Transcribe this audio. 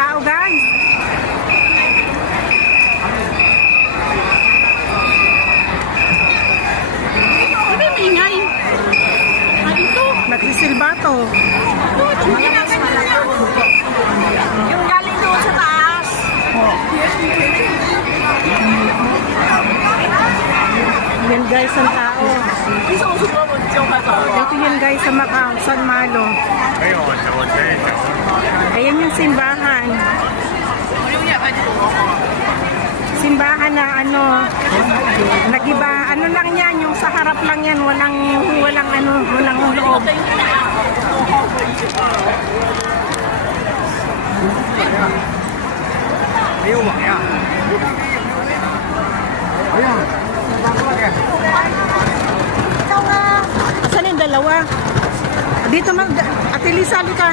tao, guys. Ano yung maingay? Ito. Nagsisilbato. Yung galing doon sa taas. Yan guys, ang tao. Ito yan guys sa Macau, San Malo. Ayan yung simbahan. Simbahan na ano, nagiba, ano lang yan, yung sa harap lang yan, walang loob. Saan yung dalawa? Dito Ate Lisa, halika.